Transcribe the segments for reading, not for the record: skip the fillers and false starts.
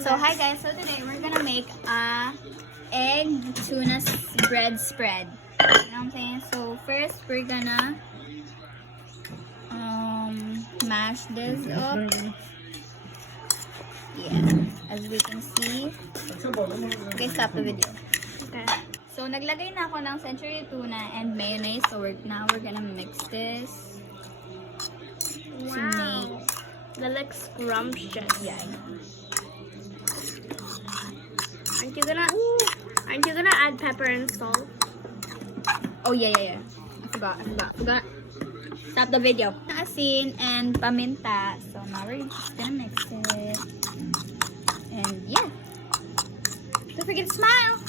So hi guys, so today we're gonna make a egg tuna bread spread. You know what I'm saying? So first we're gonna mash this up. Yeah, as we can see. Okay, stop the video. Okay. So naglagay na ako ng century tuna and mayonnaise. So now we're gonna mix this to make. That looks scrumptious. Yeah, I know. Aren't you gonna add pepper and salt? Oh yeah. I forgot. Stop the video. Asin and paminta. So now we're just gonna mix it. And yeah. Don't forget to smile.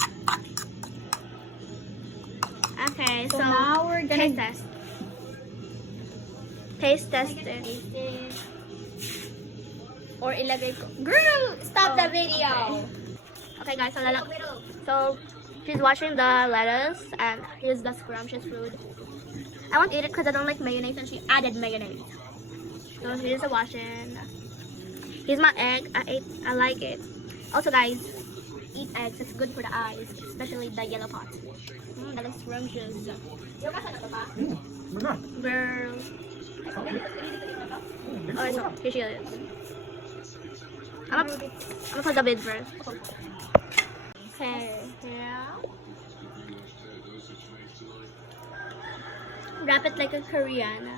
Okay, So so now we're gonna taste test it. taste it. Or ilagay ko. Girl, stop the video. Okay guys, so she's washing the lettuce and here's the scrumptious fruit. I won't eat it because I don't like mayonnaise and she added mayonnaise. So here's the washing. Here's my egg. I like it. Also guys, eat eggs. It's good for the eyes, especially the yellow part. That looks scrumptious. Girl. Oh, so here she is. I'm gonna put the bid first. Okay, yeah. Wrap it like a Korean.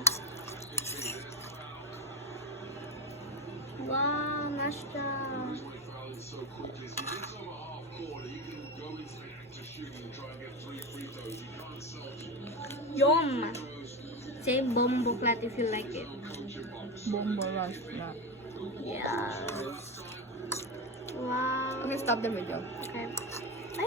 Wow, Nashta. Yum. Say bombo flat if you like it. Bomba rush na. Yes. Wow. Okay, stop the video. Okay. Ay,